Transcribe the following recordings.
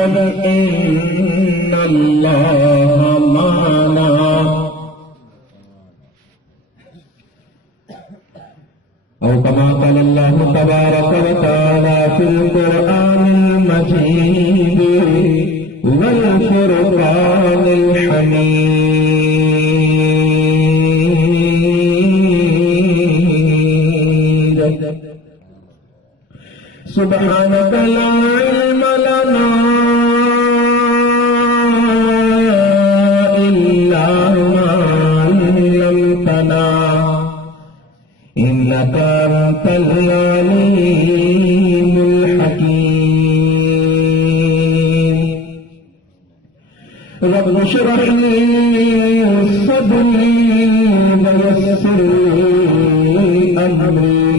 إن الله معنا أو كما قال الله تبارك وتعالى في القرآن المجيد والفرقان الحميد سبحانك لا علم لنا إلا ما علمتنا إنك أنت العليم الحكيم رب اشرح لي صدري ويسر لي أمري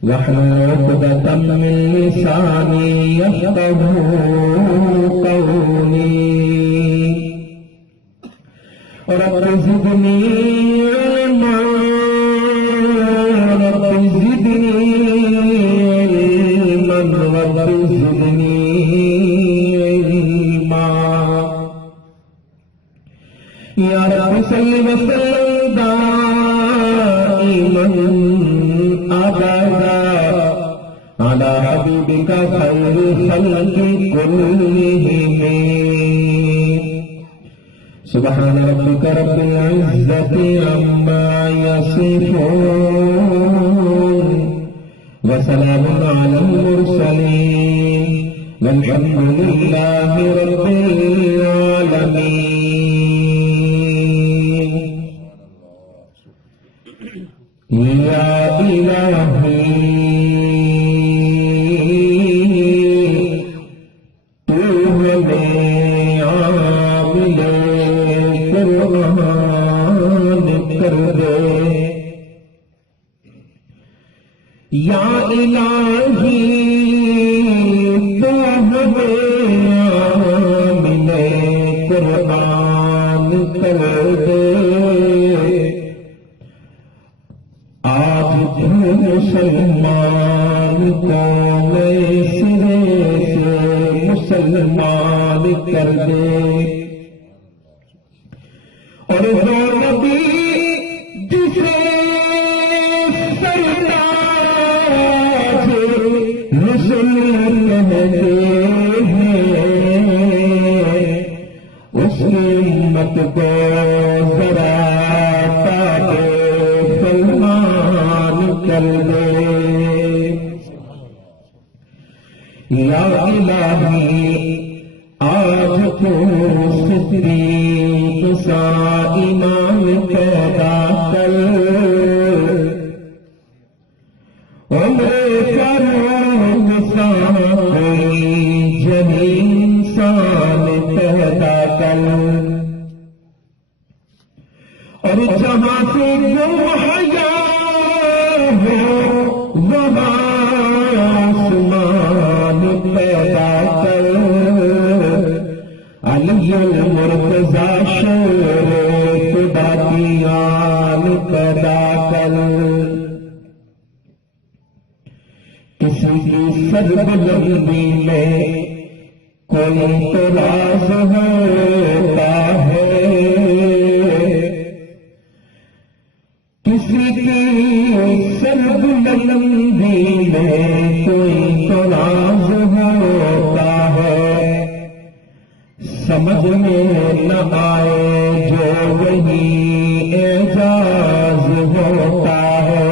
واحلل عقدة من لساني يفقهوا قولي رب زدني علما رب زدني علما رب زدني علما يا رب صل وسلم دائما أبدا على حبيبك خير الخلق كلهم سبحان ربك رب العزة عما يصفون وسلام على المرسلين والحمد لله رب العالمين يا إلهي یا الہی تو ہمیں عامل قرآن کر دے آج تو مسلمان کو نئے سرے سے مسلمان کر دے اور جو نبی جسے اس امت کو ذرا تاکہ سلمان کر دے یا الہی آج تو صدیق سا امام پیدا کر عمر فاروق سا کوئی جلیل انسان پیدا کر اور جہاں سے جو حیا ہو وہاں آسمان پیدا کر علی المرتضی شور خدا کی آن پیدا کر کسی کی سر بلندی میں کوئی تو راز ہوتا ہے کسی کی سر بلندی میں کوئی تو راز ہوتا ہے سمجھ میں نہ آئے جو وہی اعجاز ہوتا ہے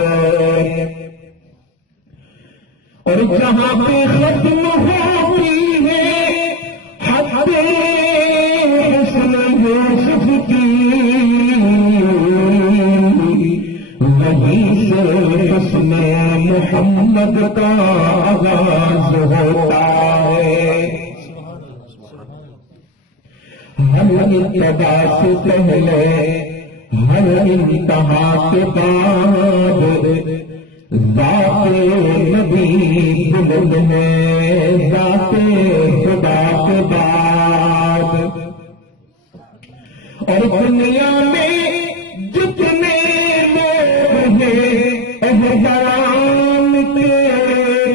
اور جہاں پہ ختم ہوتی ہے حد حسن یوسف کی وہیں سے حسن محمد کا آغاز ہوتا ہے ہر ابتدا سے پہلے ہر انتہا کے بعد ذات نبی بلند ہے ذات خدا کے بعد اور دنیا میں جتنے لوگ ہیں احترام کے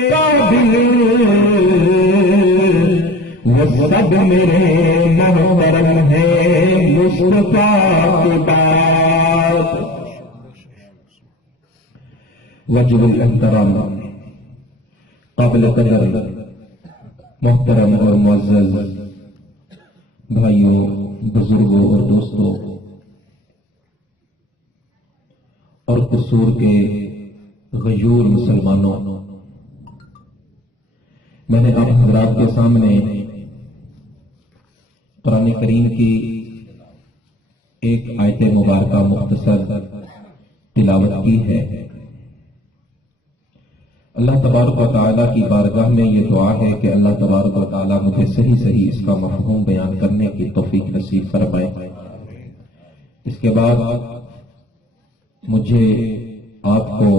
قابل وہ سب میرے محترم ہے مصطفیٰ کی بات. وجب الاحترام قابل قدر محترم اور معزز بھائیوں، بزرگوں اور دوستوں اور قصور کے غیور مسلمانوں، میں نے آپ حضرات کے سامنے قرآن کریم کی ایک آیت مبارکہ مختصر تلاوت کی ہے. اللہ تبارک و تعالیٰ کی بارگاہ میں یہ دعا ہے کہ اللہ تبارک و تعالیٰ مجھے صحیح اس کا مفہوم بیان کرنے کی توفیق نصیب فرمائے. اس کے بعد مجھے، آپ کو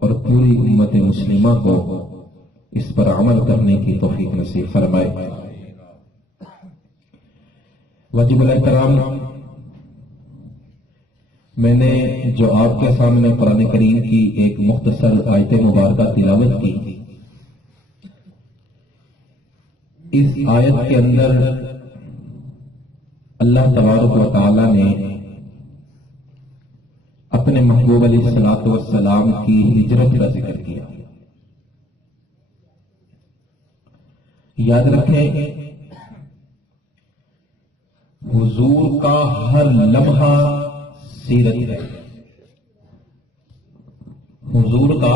اور پوری امت مسلمہ کو اس پر عمل کرنے کی توفیق نصیب فرمائے. واجب الاحترام، میں نے جو آپ کے سامنے قرآن کریم کی ایک مختصر آیت مبارکہ تلاوت کی، اس آیت کے اندر اللہ تبارک و تعالی نے اپنے محبوب علیہ الصلوۃ والسلام کی ہجرت کا ذکر کیا. یاد رکھیں، حضور کا ہر لمحہ سیرت ہے. حضور کا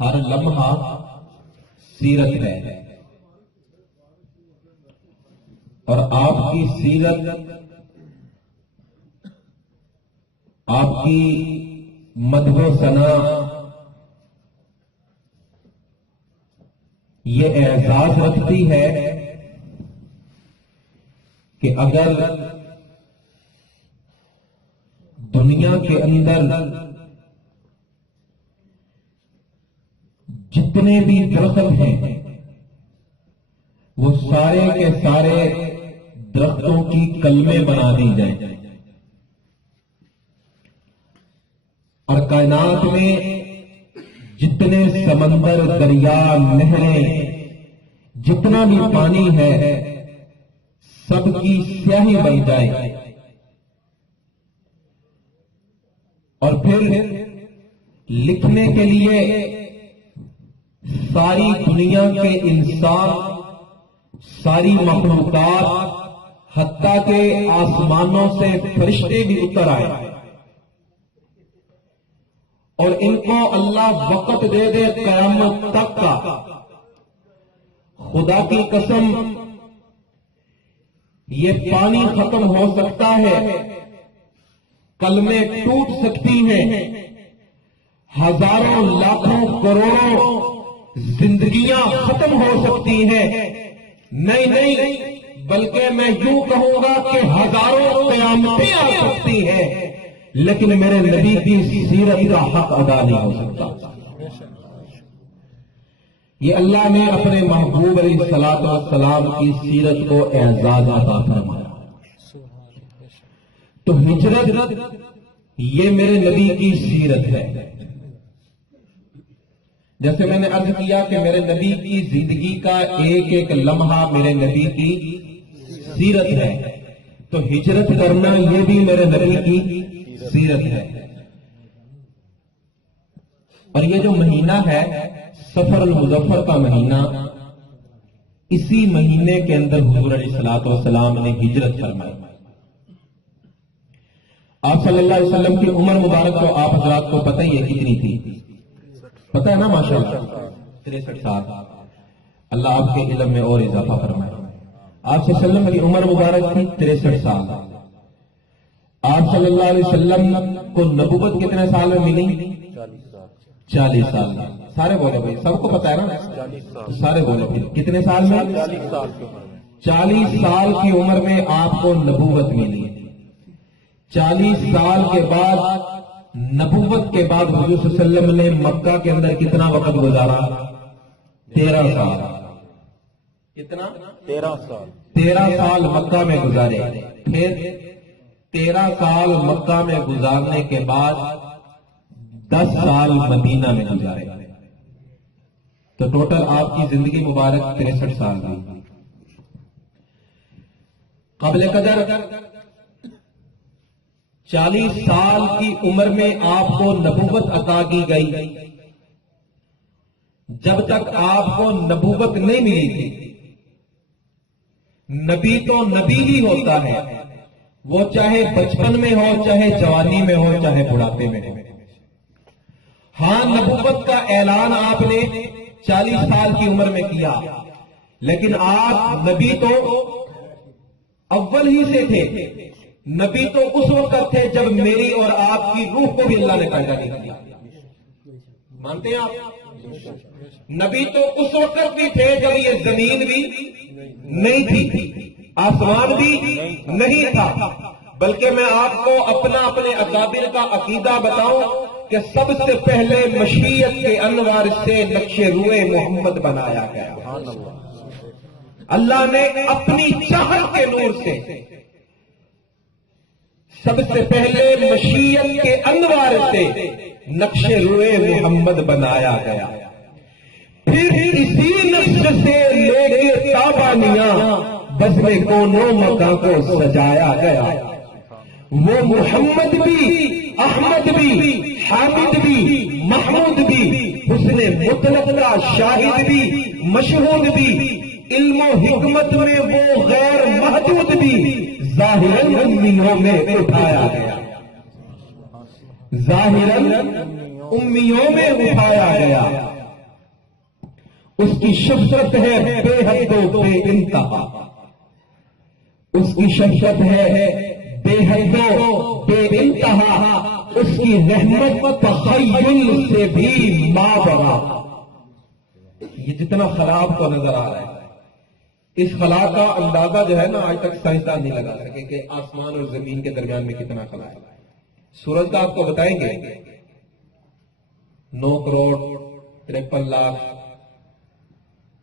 ہر لمحہ سیرت ہے، اور آپ کی سیرت، آپ کی مدح و ثنا یہ اعزاز رکھتی ہے کہ اگر دنیا کے اندر جتنے بھی درخت ہیں وہ سارے کے سارے درختوں کی کلمیں بنا دی جائیں، اور کائنات میں جتنے سمندر، دریا، نہریں، جتنا بھی پانی ہے سب کی سیاہی بن جائے، اور پھر لکھنے کے لیے ساری دنیا کے انسان، ساری مخلوقات، حتیٰ کہ آسمانوں سے فرشتے بھی اتر آئے، اور ان کو اللہ وقت دے دے قیامت تک کا، خدا کی قسم یہ پانی ختم ہو سکتا ہے، کلمیں ٹوٹ سکتی ہیں، ہزاروں لاکھوں کروڑوں زندگیاں ختم ہو سکتی ہیں، نہیں بلکہ میں یوں کہوں گا کہ ہزاروں قیامتیں آ سکتی ہیں، لیکن میرے نبی کی سیرت کا حق ادا نہیں ہو سکتا. یہ اللہ نے اپنے محبوب علیہ الصلوۃ والسلام کی سیرت کو اعزاز عطا فرمایا. تو ہجرت یہ میرے نبی کی سیرت ہے. جیسے میں نے عرض کیا کہ میرے نبی کی زندگی کا ایک ایک لمحہ میرے نبی کی سیرت ہے، تو ہجرت کرنا یہ بھی میرے نبی کی سیرت ہے. اور یہ جو مہینہ ہے سفر المظفر کا مہینہ، اسی مہینے کے اندر حضور علیہ الصلوۃ والسلام نے ہجرت فرمائی. آپ صلی اللہ علیہ وسلم کی عمر مبارک تو آپ حضرات کو پتہ ہی ہے کتنی تھی، پتہ ہے نا؟ ماشاءاللہ 63 سال. اللہ آپ کے علم میں اور اضافہ فرمائے. آپ صلی اللہ علیہ وسلم کی عمر مبارک تھی 63 سال. آپ صلی اللہ علیہ وسلم کو نبوت کتنے سال میں ملی؟ 40 سال. سارے بولو بھائی، سب کو پتا ہے نا؟ سارے بولو بھائی، کتنے سال میں؟ 40 سال کی عمر میں آپ کو نبوت ملی. 40 سال کے بعد، نبوت کے بعد حضور صلی اللہ علیہ وسلم نے مکہ کے اندر کتنا وقت گزارا؟ 13 سال. کتنا؟ 13 سال. 13 سال مکہ میں گزارے. پھر 13 سال مکہ میں گزارنے کے بعد 10 سال مدینہ میں گزارے. تو ٹوٹل آپ کی زندگی مبارک 63 سال کی. قبل قدر 40 سال کی عمر میں آپ کو نبوت عطا کی گئی. جب تک آپ کو نبوت نہیں ملی تھی، نبی تو نبی ہی ہوتا ہے، وہ چاہے بچپن میں ہو، چاہے جوانی میں ہو، چاہے بڑھاپے میں ہو. ہاں، نبوت کا اعلان آپ نے 40 سال کی عمر میں کیا، لیکن آپ نبی تو اول ہی سے تھے. نبی تو اس وقت تھے جب میری اور آپ کی روح کو بھی اللہ نے پیدا نہیں کیا. مانتے ہیں آپ؟ نبی تو اس وقت بھی تھے جب یہ زمین بھی نہیں تھی، آسمان بھی نہیں تھا. بلکہ میں آپ کو اپنے اکابر کا عقیدہ بتاؤں کہ سب سے پہلے مشیت کے انوار سے نقش روئے محمد بنایا گیا. اللہ نے اپنی چاہت کے نور سے سب سے پہلے مشیت کے انوار سے نقش روئے محمد بنایا گیا. پھر اسی نقش سے لے کے تابانیاں بزم کونوں مکان کو سجایا گیا. وہ محمد بھی، احمد بھی، حامد بھی، محمود بھی، حسن مطلق کا شاہد بھی، مشہود بھی، علم و حکمت میں وہ غیر محدود بھی ظاہراً امیوں میں اٹھایا گیا. ظاہراً امیوں میں اٹھایا گیا. اس کی شفقت ہے بے حد و بے انتہا. اس کی شفقت ہے بے حد و بے انتہا. اس کی رحمت تخیل سے بھی مابرا. یہ جتنا خلا آپ کو نظر آ رہا ہے، اس خلا کا اندازہ جو ہے نا آج تک سائنسدان نہیں لگا سکے کہ آسمان اور زمین کے درمیان میں کتنا خلا ہے. سورج کا آپ کو بتائیں گے 9 کروڑ 53 لاکھ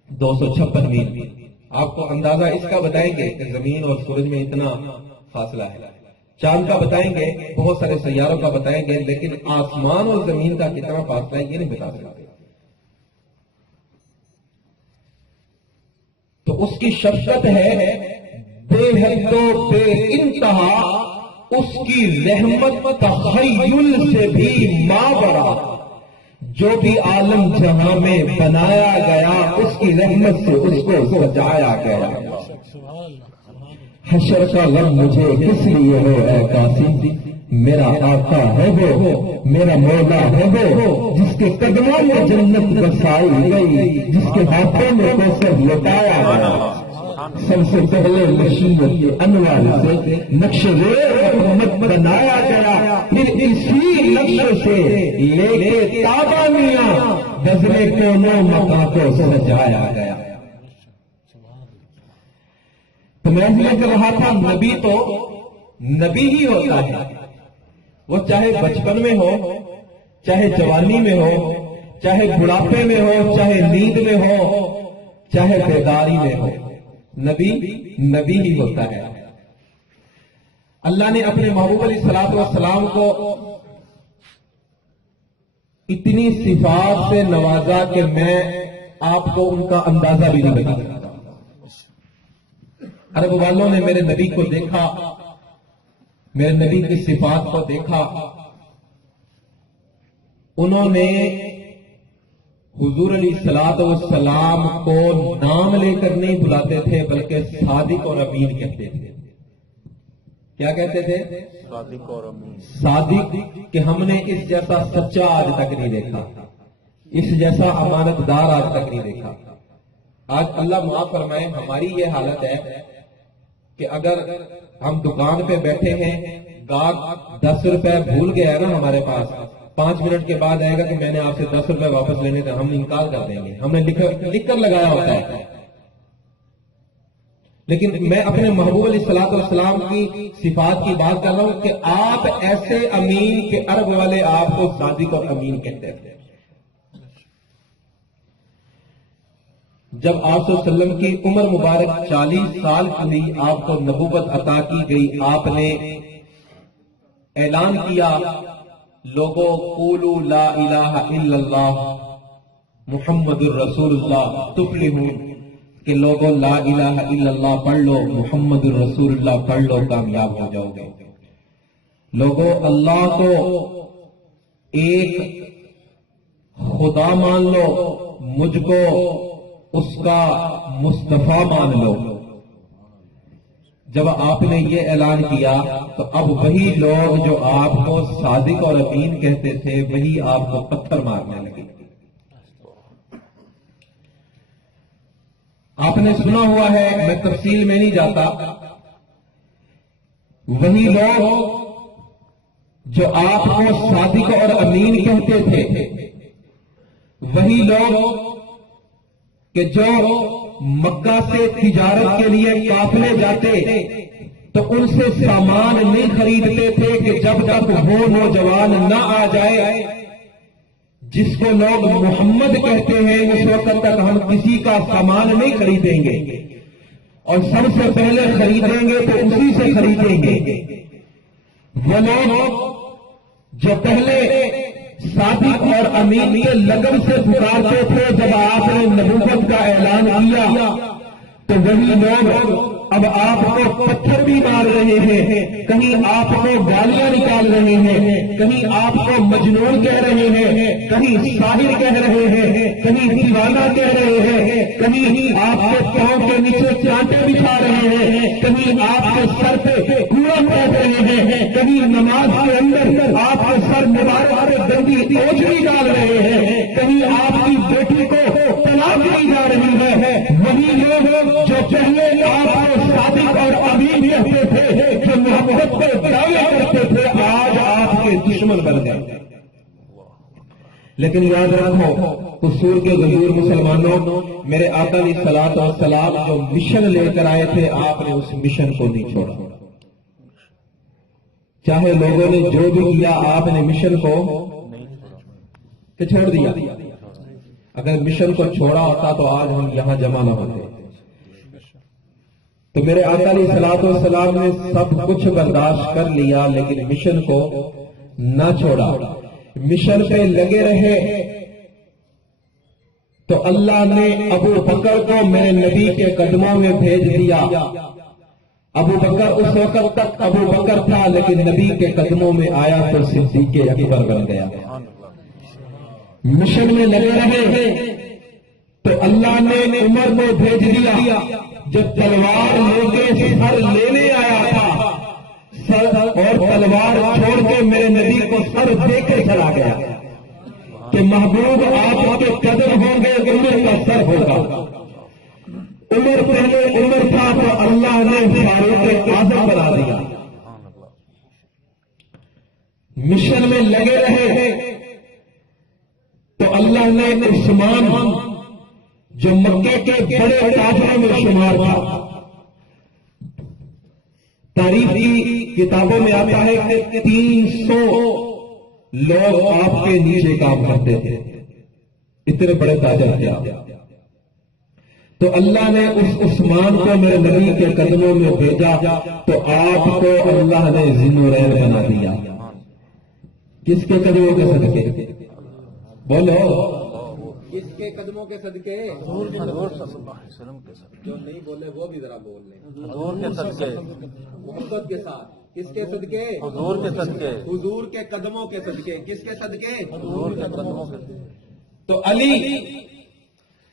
256 میل. آپ کو اندازہ اس کا بتائیں گے کہ زمین اور سورج میں اتنا فاصلہ ہے. چاند کا بتائیں گے، بہت سارے سیاروں کا بتائیں گے، لیکن آسمان اور زمین کا کتنا فاصلہ ہے یہ نہیں بتا سکتے. تو اس کی شفقت ہے بے حد و بے انتہا. اس کی رحمت تخیل سے بھی مابرا. جو بھی عالم جہاں میں بنایا گیا اس کی رحمت سے اس کو سجایا گیا. حشر کا غم مجھے کس لیے ہو اے قاسم، میرا آقا ہے وہ، میرا مولا ہے وہ، جس کے قدموں میں جنت بسائی گئی، جس کے ہاتھوں میں کوثر لٹایا گیا. سب سے پہلے مشیت کے انوار سے نقش روئے محمد بنایا گیا. پھر اسی نقش سے لے کے تابانیاں بزم کونوں مکان کو سجایا گیا. تو میں نے کہا تھا نبی تو نبی ہی ہوتا ہے، وہ چاہے بچپن میں ہو، چاہے جوانی میں ہو، چاہے بڑھاپے میں ہو، چاہے نیند میں ہو، چاہے بیداری میں ہو. نبی نبی ہی ہوتا ہے. اللہ نے اپنے محبوب علیہ الصلوۃ والسلام کو اتنی صفات سے نوازا کہ میں آپ کو ان کا اندازہ بھی نہیں لگا سکتا. عرب والوں نے میرے نبی کو دیکھا، میرے نبی کی صفات کو دیکھا. انہوں نے حضور علیہ الصلوۃ والسلام کو نام لے کر نہیں بلاتے تھے، بلکہ صادق اور امین کہتے تھے. کیا کہتے تھے؟ صادق اور امین. صادق کہ ہم نے اس جیسا سچا آج تک نہیں دیکھا، اس جیسا امانت دار آج تک نہیں دیکھا. آج اللہ معاف فرمائے ہماری یہ حالت ہے کہ اگر ہم دکان پہ بیٹھے ہیں، گاہک 10 روپے بھول گیا ہے نا ہمارے پاس، 5 منٹ کے بعد آئے گا کہ میں نے آپ سے 10 روپے واپس لینے تھے، ہم انکار کر دیں گے. ہم نے لکھ کر لگایا ہوتا ہے. لیکن میں اپنے محبوب علیہ الصلوۃ والسلام کی صفات کی بات کر رہا ہوں کہ آپ ایسے امین کہ عرب والے آپ کو صادق اور امین کہتے تھے. جب آپ صلی اللہ علیہ وسلم کی عمر مبارک 40 سال کی آپ کو نبوت عطا کی گئی، آپ نے اعلان کیا، لوگوں قولوا لا الہ الا اللہ محمد الرسول اللہ تفلحون. کہ لوگوں لا الہ الا اللہ پڑھ لو، محمد الرسول اللہ پڑھ لو، کامیاب ہو جاؤ گے۔ لوگوں اللہ کو ایک خدا مان لو، مجھ کو اس کا مصطفیٰ مان لو۔ جب آپ نے یہ اعلان کیا تو اب وہی لوگ جو آپ کو صادق اور امین کہتے تھے وہی آپ کو پتھر مارنے لگے۔ آپ نے سنا ہوا ہے، میں تفصیل میں نہیں جاتا، وہی لوگ جو آپ کو صادق اور امین کہتے تھے، وہی لوگ کہ جو مکہ سے تجارت کے لیے قافلے جاتے تو ان سے سامان نہیں خریدتے تھے کہ جب تک وہ نوجوان نہ آ جائے جس کو لوگ محمد کہتے ہیں، اس وقت تک ہم کسی کا سامان نہیں خریدیں گے، اور سب سے پہلے خریدیں گے تو اسی سے خریدیں گے۔ وہ لوگ جو پہلے صادق اور امین کے لقب سے پکارتے تھے، جب آپ نے نبوت کا اعلان کیا تو وہی لوگ اب آپ کو پتھر بھی مار رہے ہیں، کہیں آپ کو گالیاں نکال رہے ہیں، کہیں آپ کو مجنون کہہ رہے ہیں، کہیں ساحر کہہ رہے ہیں، کہیں دیوانہ کہہ رہے ہیں، کہیں آپ کے پاؤں کے نیچے چانٹے بچھا رہے ہیں، کہیں آپ کے سر پہ کوڑا پھینک رہے ہیں، کہیں نماز کے اندر آپ کے سر مبارک پہ گندی اوجھلی ڈال رہے ہیں، کہیں آپ کی بیٹی کو طلاق دی جا رہی ہے۔ وہی لوگ جو پہلے آپ کو صادق اور امین کہتے تھے، جو محبت کے دعوے کرتے تھے، آج آپ کے دشمن بن گئے۔ لیکن یاد رکھو، قصور کے غیور مسلمانوں، میرے آقا علیہ الصلوۃ والسلام جو مشن لے کر آئے تھے، آپ نے اس مشن کو نہیں چھوڑا۔ چاہے لوگوں نے جو بھی کیا، آپ نے مشن کو چھوڑ دیا۔ اگر مشن کو چھوڑا ہوتا تو آج ہم یہاں جمع نہ ہوتے۔ تو میرے آقا علیہ الصلوۃ والسلام نے سب کچھ برداشت کر لیا، لیکن مشن کو نہ چھوڑا، مشن پہ لگے رہے۔ تو اللہ نے ابو بکر کو میرے نبی کے قدموں میں بھیج دیا۔ ابو بکر اس وقت تک ابو بکر تھا، لیکن نبی کے قدموں میں آیا تو صدیق اکبر بن گیا۔ مشن میں لگے رہے تو اللہ نے عمر کو بھیج دیا۔ جب تلوار لے کے سر لینے آیا تھا، سر اور تلوار چھوڑ کے میرے نبی کو سر دے کے چلا گیا کہ محبوب آپ کے قدم ہوں گے، عمر کا سر ہوگا۔ عمر پہلے عمر تھا تو اللہ نے فاروق اعظم بنا دیا۔ مشن میں لگے رہے تو اللہ نے عثمان جو مکے کے بڑے تاجروں میں شمار تھا، تاریخ کی کتابوں میں آتا ہے کہ 300 لوگ آپ کے نیچے کام کرتے تھے، اتنے بڑے تاجر تھے آپ۔ تو اللہ نے اس عثمان کو میرے نبی کے قدموں میں بھیجا تو آپ کو اللہ نے ذی-نورین بنا دیا۔ کس کے قدموں کے صدقے؟ بولو، کس کے قدموں کے صدقے؟ حضور صلی اللہ علیہ وسلم کے صدقے۔ جو نہیں بولے وہ بھی ذرا بول لیں۔ حضور کے صدقے، محبت کے ساتھ، کس کے صدقے؟ حضور کے صدقے، حضور کے قدموں کے صدقے۔ کس کے صدقے؟ حضور کے قدموں کے صدقے۔ تو علی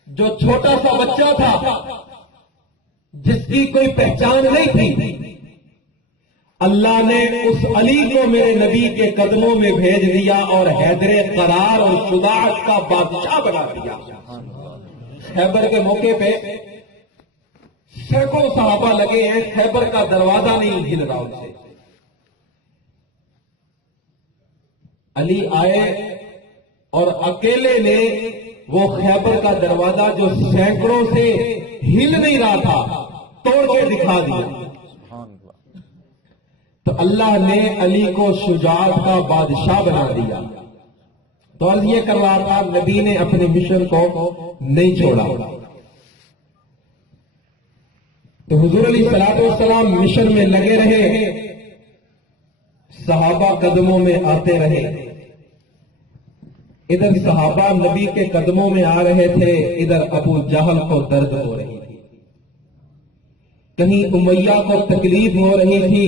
جو چھوٹا سا بچہ تھا، جس کی کوئی پہچان نہیں تھی، اللہ نے اس علی کو میرے نبی کے قدموں میں بھیج دیا اور حیدر قرار اور شجاعت کا بادشاہ بنا دیا۔ خیبر کے موقع پہ سینکڑوں صحابہ لگے ہیں، خیبر کا دروازہ نہیں ہل رہا ان سے۔ علی آئے اور اکیلے نے وہ خیبر کا دروازہ جو سینکڑوں سے ہل نہیں رہا تھا، توڑ کے دکھا دیا۔ تو اللہ نے علی کو شجاعت کا بادشاہ بنا دیا۔ تو عرض یہ کر رہا تھا، نبی نے اپنے مشن کو نہیں چھوڑا۔ تو حضور علیہ الصلوۃ والسلام مشن میں لگے رہے، صحابہ قدموں میں آتے رہے۔ ادھر صحابہ نبی کے قدموں میں آ رہے تھے، ادھر ابو جہل کو درد ہو رہی تھی۔ کہیں امیہ کو تکلیف ہو رہی تھی،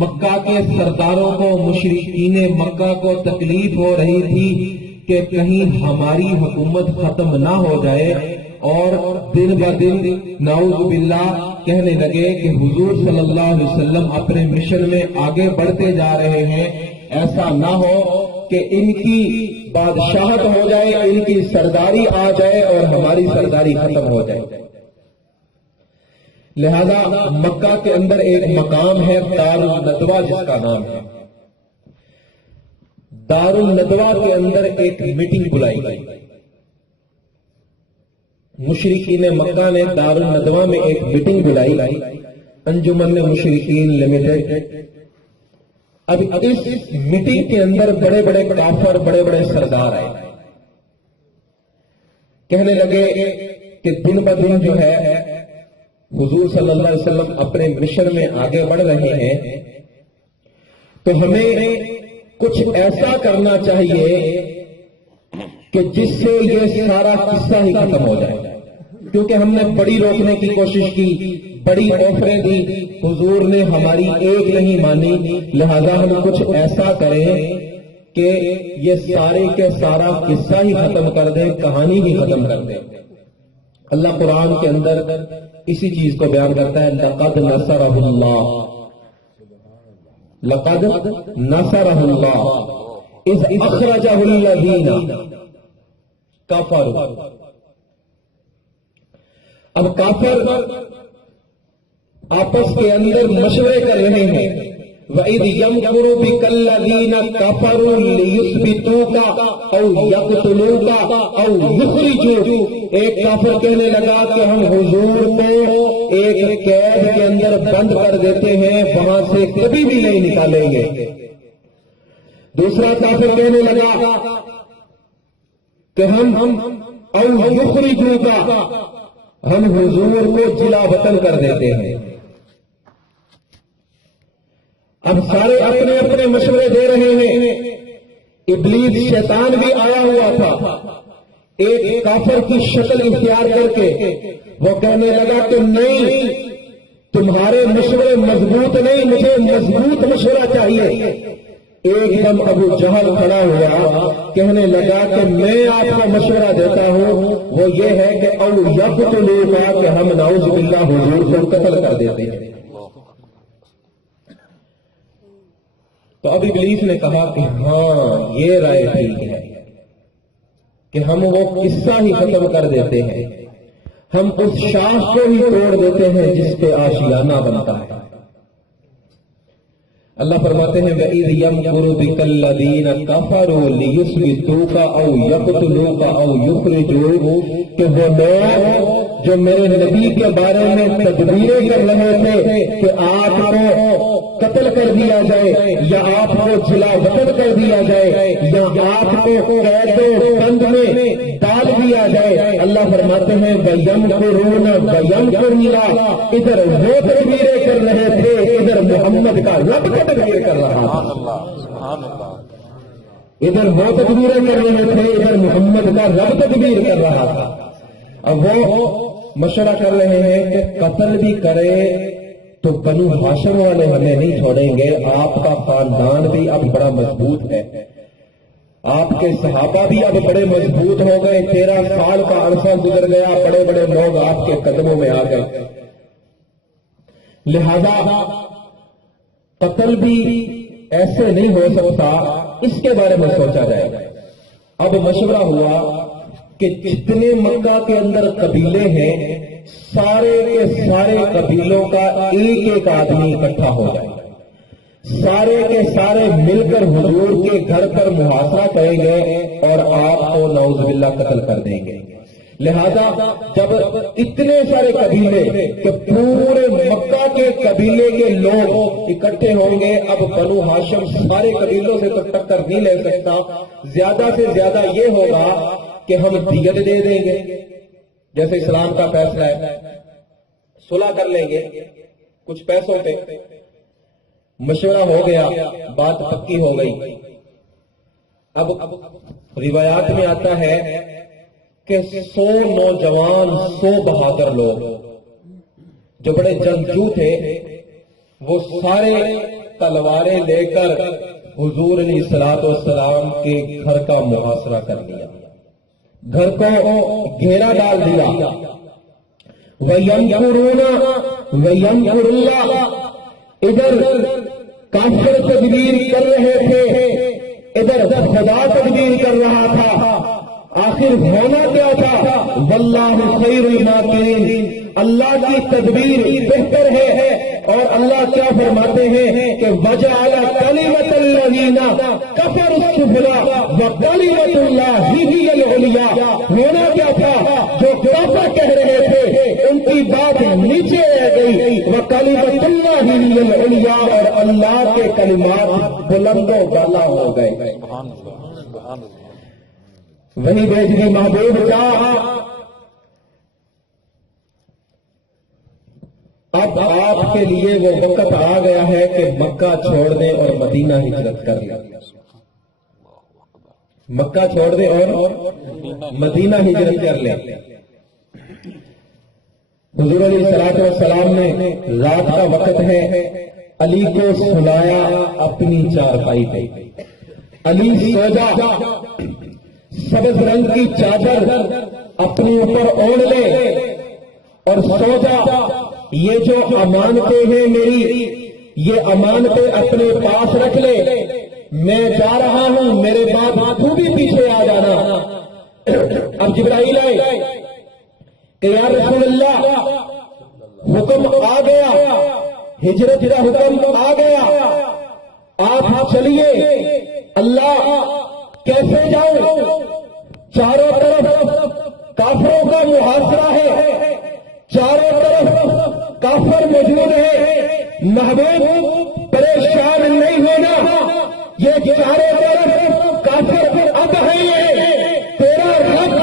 مکہ کے سرداروں کو، مشرکین مکہ کو تکلیف ہو رہی تھی کہ کہیں ہماری حکومت ختم نہ ہو جائے، اور دن بہ دن نعوذ باللہ کہنے لگے کہ حضور صلی اللہ علیہ وسلم اپنے مشن میں آگے بڑھتے جا رہے ہیں، ایسا نہ ہو کہ ان کی بادشاہت ہو جائے، ان کی سرداری آ جائے اور ہماری سرداری ختم ہو جائے۔ لہذا مکہ کے اندر ایک مقام ہے دار الندوہ جس کا نام ہے۔ دار الندوہ کے اندر ایک میٹنگ بلائی گئی۔ مشرکین مکہ نے دار الندوہ میں ایک میٹنگ بلائی، انجمن مشرکین لمیٹڈ۔ اب اس میٹنگ کے اندر بڑے بڑے کافر، بڑے بڑے سردار آئے، کہنے لگے کہ دن بہ دن جو ہے حضور صلی اللہ علیہ وسلم اپنے مشن میں آگے بڑھ رہے ہیں، تو ہمیں کچھ ایسا کرنا چاہیے کہ جس سے یہ سارا قصہ ہی ختم ہو جائے، کیونکہ ہم نے بڑی روکنے کی کوشش کی، بڑی آفریں دی، حضور نے ہماری ایک نہیں مانی، لہذا ہم کچھ ایسا کریں کہ یہ سارے کے سارا قصہ ہی ختم کر دیں، کہانی ہی ختم کر دیں۔ اللہ قرآن کے اندر اسی چیز کو بیان کرتا ہے، لقد نصرہ اللہ، لقد نصرہ اللہ اذ اخرجہ الذین کفروا۔ اب کافر آپس کے اندر مشورے کر رہے ہیں، وَإِذْ يَمْكُرُ بِكَ الَّذِينَ كَفَرُوا لِيُثْبِتُوكَ أَوْ يَقْتُلُوكَ أَوْ يُخْرِجُوكَ۔ ایک کافر کہنے لگا کہ ہم حضور کو ایک قید کے اندر بند کر دیتے ہیں، وہاں سے کبھی بھی نہیں نکالیں گے۔ دوسرا کافر کہنے لگا کہ ہم أَوْ يُخْرِجُوكَ، ہم حضور کو جلا وطن کر دیتے ہیں۔ اب سارے اپنے اپنے مشورے دے رہے ہیں۔ ابلیس شیطان بھی آیا ہوا تھا، ایک کافر کی شکل اختیار کر کے وہ کہنے لگا کہ نہیں، تمہارے مشورے مضبوط نہیں، مجھے مضبوط مشورہ چاہیے۔ ایک دم ابو جہل کھڑا ہوا، کہنے لگا کہ میں آپ کو مشورہ دیتا ہوں، وہ یہ ہے کہ او یقتلوکا، کہ ہم نعوذ باللہ حضور کو قتل کر دیتے ہیں۔ تو اب ابلیس نے کہا کہ ہاں یہ رائے ٹھیک ہے کہ ہم وہ قصہ ہی ختم کر دیتے ہیں، ہم اس شاخ کو ہی توڑ دیتے ہیں جس پہ آشیانہ بنتا ہے۔ اللہ فرماتے ہیں وَإِذْ يَمْكُرُ بِكَ الَّذِينَ كَفَرُوا لِيُثْبِتُوكَ أَوْ يَقْتُلُوكَ أَوْ يُخْرِجُوكَ، کہ وہ لوگ جو میرے نبی کے بارے میں تدبیریں کر رہے تھے کہ آپ کو قتل کر دیا جائے، یا آپ کو جلا وطن کر دیا جائے، یا آپ کو قید و بند میں ڈال دیا جائے، اللہ فرماتے ہیں وَيَمْكُرُونَ وَيَمْكُرُ اللَّهُ، ادھر وہ تدبیریں کر رہے تھے، ادھر محمد کا رب تدبیر کر رہا تھا۔ ادھر وہ تدبیریں کر رہے تھے، ادھر محمد کا رب تدبیر کر رہا تھا۔ اب وہ مشورہ کر رہے ہیں کہ قتل بھی کرے تو بنو ہاشم والے ہمیں نہیں چھوڑیں گے، آپ کا خاندان بھی اب بڑا مضبوط ہے، آپ کے صحابہ بھی اب بڑے مضبوط ہو گئے، 13 سال کا عرصہ گزر گیا، بڑے بڑے لوگ آپ کے قدموں میں آ گئے، لہذا قتل بھی ایسے نہیں ہو سکتا، اس کے بارے میں سوچا جائے۔ اب مشورہ ہوا کہ جتنے مکہ کے اندر قبیلے ہیں، سارے کے سارے قبیلوں کا ایک ایک آدمی اکٹھا ہو جائے، سارے کے سارے مل کر حضور کے گھر پر محاصرہ کریں گے اور آپ کو نعوذ باللہ قتل کر دیں گے۔ لہذا جب اتنے سارے قبیلے کہ پورے مکہ کے قبیلے کے لوگ اکٹھے ہوں گے، اب بنو ہاشم سارے قبیلوں سے تو ٹکر نہیں لے سکتا، زیادہ سے زیادہ یہ ہوگا کہ ہم دیت دے دیں گے، جیسے اسلام کا فیصلہ ہے، صلح کر لیں گے کچھ پیسوں پہ۔ مشورہ ہو گیا، بات پکی ہو گئی۔ اب روایات میں آتا ہے کہ 100 نوجوان، 100 بہادر لوگ جو بڑے جنگجو تھے وہ سارے تلواریں لے کر حضور علیہ الصلوۃ والسلام کے گھر کا محاصرہ کر لیا، گھر کو گھیرا ڈال دیا۔ وَيَمْكُرُونَ وَيَمْكُرُ اللَّهُ، ادھر کافر تدبیر کر رہے تھے، ادھر خدا تدبیر کر رہا تھا۔ آخر ہونا کیا تھا؟ وَاللَّهُ خَيْرُ الْمَاكِرِينَ، اللہ کی تدبیر بہتر ہے۔ اور اللہ کیا فرماتے ہیں کہ وَجَعَلَ كَلِمَةَ الَّذِينَ كَفَرُوا السُّفْلَىٰ وَكَلِمَةُ اللَّهِ هِيَ الْعُلْيَا۔ ہونا کیا تھا؟ جو کافر کہہ رہے تھے ان کی بات نیچے رہ گئی، وَكَلِمَةُ اللَّهِ هِيَ الْعُلْيَا، اور اللہ کے کلمات بلند و بالا ہو گئے۔ وہی بھیجنی محبوب چاہ، اب آپ کے لیے وہ وقت آ گیا ہے کہ مکہ چھوڑ دیں اور مدینہ ہجرت کر لیں۔ مکہ چھوڑ دیں اور مدینہ ہجرت کر لیں۔ حضور علیہ الصلوۃ والسلام نے رات کا وقت ہے، علی کو سلایا اپنی چارپائی پہ، علی سو جا، سبز رنگ کی چادر اپنے اوپر اوڑھ لے اور سو جا۔ یہ جو امانتیں ہیں میری، یہ امانتیں اپنے پاس رکھ لے، میں جا رہا ہوں، میرے بعد تو بھی پیچھے آ جانا۔ اب جبرائیل آئے کہ یا رسول اللہ حکم آ گیا، ہجرت کا حکم آ گیا، آپ چلیے۔ اللہ کیسے جاؤں؟ چاروں طرف کافروں کا محاصرہ ہے، چاروں طرف کافر موجود ہے۔ محبوب پریشان نہیں ہونا، یہ چاروں طرف کافر اب ہے، تیرا رب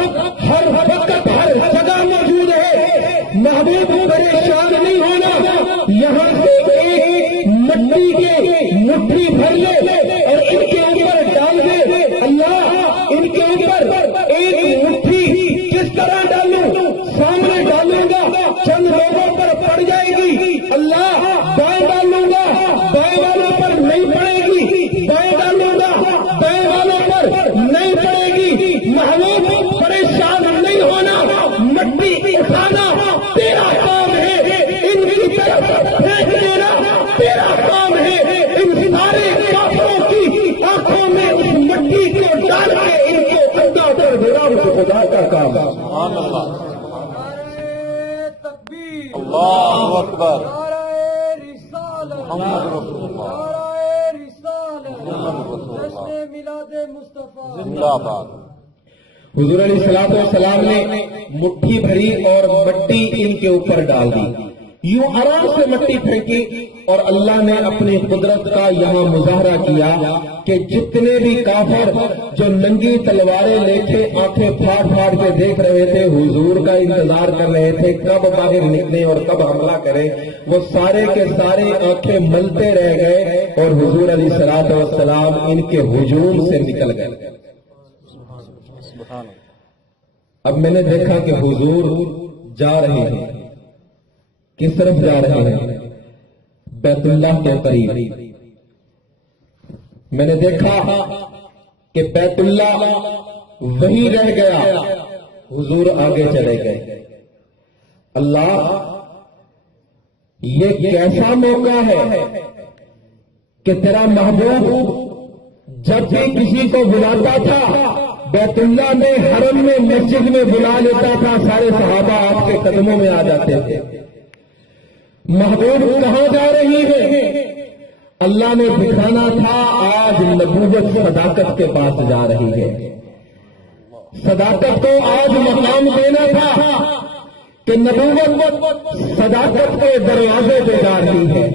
ہر وقت ہر جگہ موجود ہے۔ محبوب پریشان نہیں ہونا، یہاں سے ایک مٹی کے مٹھی بھر لے اور ان کے اوپر ڈال دے۔ اللہ ان کے اوپر ایک مٹھی کس طرح ڈالوں؟ سامنے ڈالوں گا، چند لوگوں پر پڑ جائے گی، اللہ بائیں ڈالوں گا، بائیں والوں پر نہیں پڑے گی، بائیں ڈالوں گا، بائیں والوں پر نہیں پڑے گی۔ محبوب پریشان نہیں ہونا، مٹی اٹھانا تیرا کام ہے، ان کی طرف پھینک دینا تیرا کام ہے، ان سارے کافروں کی آنکھوں میں اس مٹی کو ڈال کے ان کو اندھا کر دینا خدا کا کام ہے۔ اللہ اکبر، محمد رسول اللہ، زندہ باد۔ حضور علیہ الصلوۃ والسلام نے مٹھی بھری اور مٹی ان کے اوپر ڈال دی، یوں آرام سے مٹی پھینکی، اور اللہ نے اپنی قدرت کا یہاں مظاہرہ کیا کہ جتنے بھی کافر جو ننگی تلواریں لے کے آنکھیں پھاڑ پھاڑ کے دیکھ رہے تھے، حضور کا انتظار کر رہے تھے کب باہر نکلے اور کب حملہ کرے، وہ سارے کے سارے آنکھیں ملتے رہ گئے اور حضور علیہ الصلوۃ والسلام ان کے ہجوم سے نکل گئے۔ اب میں نے دیکھا کہ حضور جا رہے ہیں، کس طرف جا رہے ہیں؟ بیت اللہ کے قریب۔ میں نے دیکھا کہ بیت اللہ وہیں رہ گیا، حضور آگے چلے گئے۔ اللہ، یہ کیسا موقع ہے کہ تیرا محبوب جب بھی کسی کو بلاتا تھا بیت اللہ میں، حرم میں، مسجد میں بلا لیتا تھا، سارے صحابہ آپ کے قدموں میں آ جاتے تھے۔ محبوب کہاں جا رہی ہے؟ اللہ نے دکھانا تھا آج نبوت صداقت کے پاس جا رہی ہے۔ صداقت کو آج مقام دینا تھا کہ نبوت صداقت کے دروازے پہ جا رہی ہے۔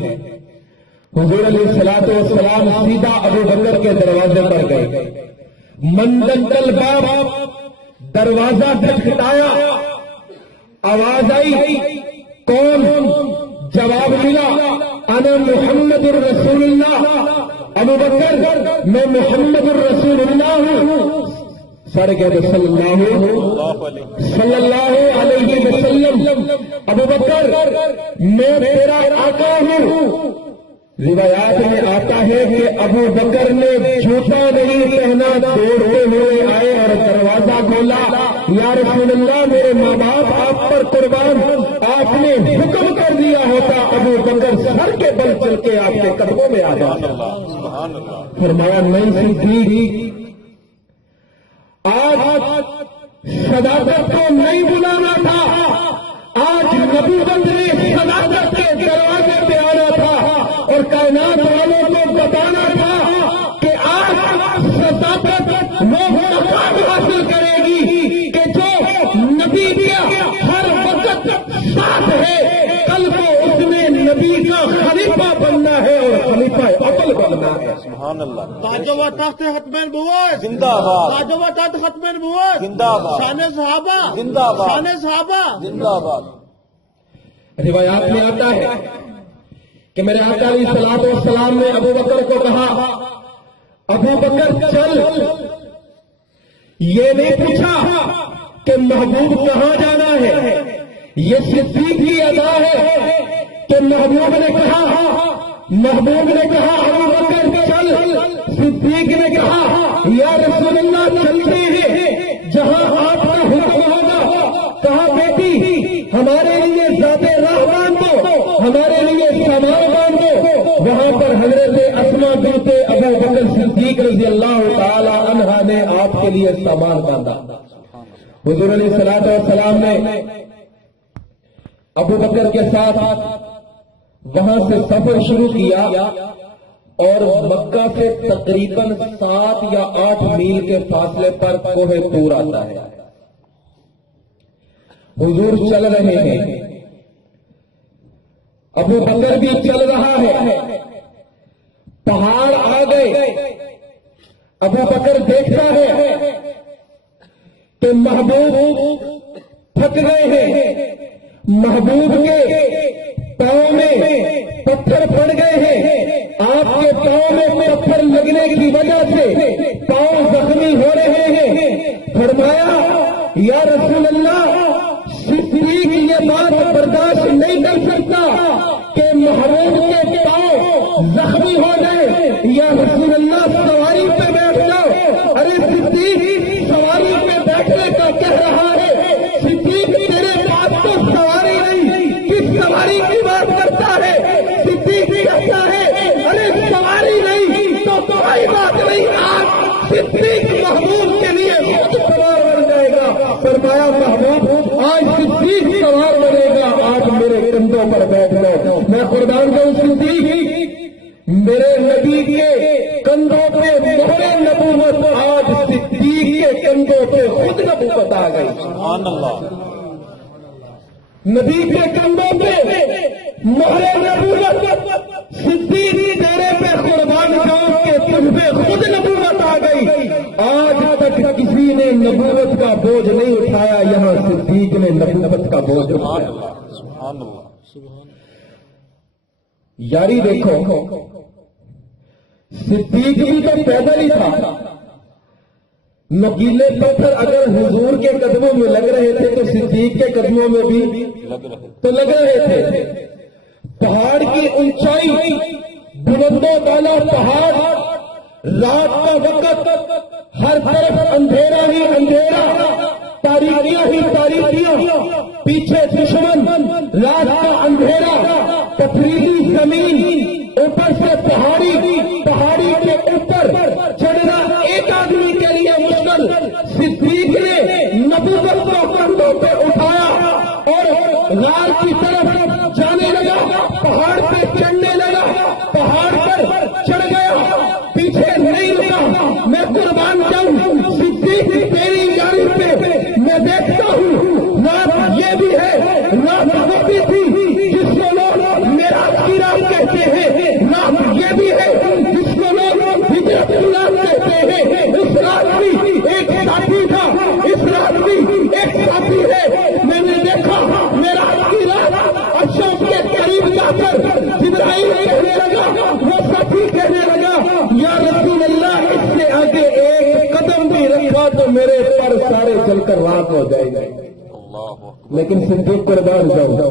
حضور علیہ الصلوۃ والسلام سیدھا ابو بکر کے دروازے پر گئے، مندل باب، دروازہ کھٹکھٹایا، آواز آئی، کون؟ جواب ملا، انا محمد الرسول اللہ۔ ابو بکر، میں محمد الرسول اللہ ہوں۔ سارے کہتے صلی اللہ علیہ وسلم۔ ابو بکر، میں تیرا آقا ہوں۔ روایات میں آتا ہے کہ ابو بکر نے جوتا نہیں پہنا، دوڑتے ہوئے آئے اور دروازہ کھولا، یا رسول اللہ میرے ماں باپ آپ پر قربان، آپ نے حکم کر دیا ہوتا ابو بکر سر کے بل چل کے آپ کے قدموں میں آ جاتا۔ فرمایا نہیں صدیق، آج صداقت کو نہیں بلانا تھا، آج نبوت نے صداقت کے دروازے پہ آنا تھا اور کائنات والوں کو بتانا تھا کہ آج صداقت وہ مقام حاصل کرے گی کہ جو نبی کا ہر وقت ساتھ ہے، کل کو اس نے نبی کا خلیفہ بننا ہے اور خلیفہ اول بننا ہے۔ سبحان اللہ، تاجو و تخت ختم نبوت زندہ باد، تاجو و تخت ختم نبوت زندہ باد، شان صحابہ زندہ باد، شان صحابہ زندہ باد۔ روایات میں آتا ہے کہ میرے آقا علیہ الصلوۃ والسلام نے ابو بکر کو کہا، ابو بکر چل، یہ نہیں پوچھا کہ محبوب کہاں جانا ہے، یہ صدیق کی ادا ہے کہ محبوب نے کہا ابو بکر چل، صدیق نے کہا یا رسول اللہ چلتے ہیں جہاں آپ کا حکم ہوگا۔ کہا بیٹی ہمارے لیے ذات راہ باندھ دو، ہمارے لیے سامان باندھ دو۔ وہاں پر حضرت اسما بنت ابو بکر صدیق رضی اللہ تعالی عنہا نے آپ کے لیے سامان باندھا۔ حضور علیہ الصلوۃ والسلام نے ابو بکر کے ساتھ وہاں سے سفر شروع کیا اور مکہ سے تقریباً 7 یا 8 میل کے فاصلے پر کوہ طور آتا ہے۔ حضور چل رہے ہیں، ابو بکر بھی چل رہا ہے، پہاڑ آ گئے، ابو بکر دیکھتا ہے کہ محبوب تھک گئے ہیں، محبوب کے پاؤں میں پتھر پڑ گئے ہیں، آپ کے پاؤں میں پتھر لگنے کی وجہ سے پاؤں زخمی ہو رہے ہیں۔ فرمایا یا رسول اللہ، صدیق یہ بات برداشت نہیں کر سکتا کہ محبوب کے پاؤں زخمی ہو گئے، یا رسول اللہ سواری پہ بیٹھ جاؤ۔ ارے صدیق سواری پہ بیٹھنے کا کہہ رہا ہے، صدیق تیرے پاس تو سواری نہیں، کس سواری کی بات کرتا ہے؟ صدیق کہتا ہے ارے سواری نہیں تو کوئی بات نہیں، آج صدیق محبوب کے لیے خود سوار بن جائے گا۔ فرمایا محبوب آج صدیق سوار بنے گا، آج میرے کندھوں پر بیٹھ جاؤ۔ میں قربان جاؤں صدیق، میرے نبی کے کندھوں پہ مہر نبوت، آج صدیق کے کندھوں پہ خود نبوت آ گئی۔ سبحان اللہ، نبی کے کندھوں پہ مہر نبوت، صدیق تیرے پہ قربان جاؤں کہ تجھ پہ خود نبوت آ گئی۔ آج تک کسی نے نبوت کا بوجھ نہیں اٹھایا، یہاں صدیق نے نبوت کا بوجھ اٹھایا۔ سبحان اللہ، یاری دیکھو، صدیق بھی تو پیدل ہی تھا، نکیلے پتھر اگر حضور کے قدموں میں لگ رہے تھے تو صدیق کے قدموں میں بھی لگ رہے تھے۔ پہاڑ کی اونچائی، بلند و بالا پہاڑ، رات کا وقت، ہر طرف اندھیرا ہی اندھیرا، تاریکیاں ہی تاریکیاں، پیچھے دشمن، رات کا اندھیرا، پتھریلی زمین، اوپر سے پہاڑی کے اوپر چڑھنا ایک آدمی کے لیے مشکل۔ صدیق نے نبوت کو کندھوں پہ اٹھایا اور غار کی طرف جانے لگا، پہاڑ پہ چڑھنے لگا، پہاڑ پر چڑھ گیا، پیچھے نہیں رکا۔ میں قربان جاؤں صدیق تیری یاری پہ میں دیکھتا ہوں، رات یہ بھی ہے، رات وہ بھی تھی جس کو لوگ معراج کی رات کہتے ہیں، رات یہ بھی ہے جس کو لوگ ہجرت کی رات کہتے ہیں۔ اس رات بھی ایک ساتھی تھا، اس رات بھی ایک ساتھی ہے۔ میں نے دیکھا معراج کی رات عرشوں کے قریب جا کر جبرائیل کہنے لگا، وہ ساتھی کہنے لگا یا رسول اللہ اس سے آگے ایک قدم بھی رکھا تو میرے پر سارے چل کر رات ہو جائے گا۔ لیکن صدیق قربان جاؤ،